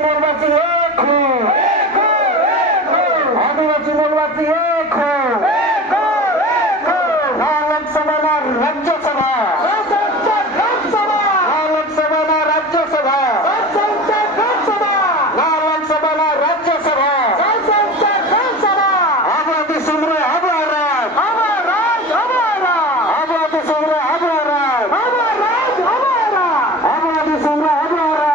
मूलवासी एक हो, आदिवासी मूलवासी एक हो, ना लोकसभा ना राज्यसभा, ना लोकसभा ना राज्यसभा, ना लोकसभा ना राज्यसभा, आबादी समरे आबारात, आबादी समरे आबारात, आबादी समरे आबारात, आबादी समरे आबारात,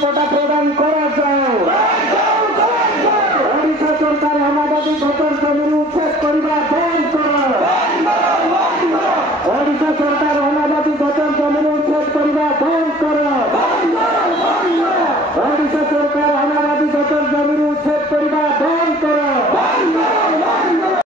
पटा प्रदान करा जाए। ओडिशा सरकार अनाबादी भोटर जमीन उच्छेद करने बंद करो। ओडिशा सरकार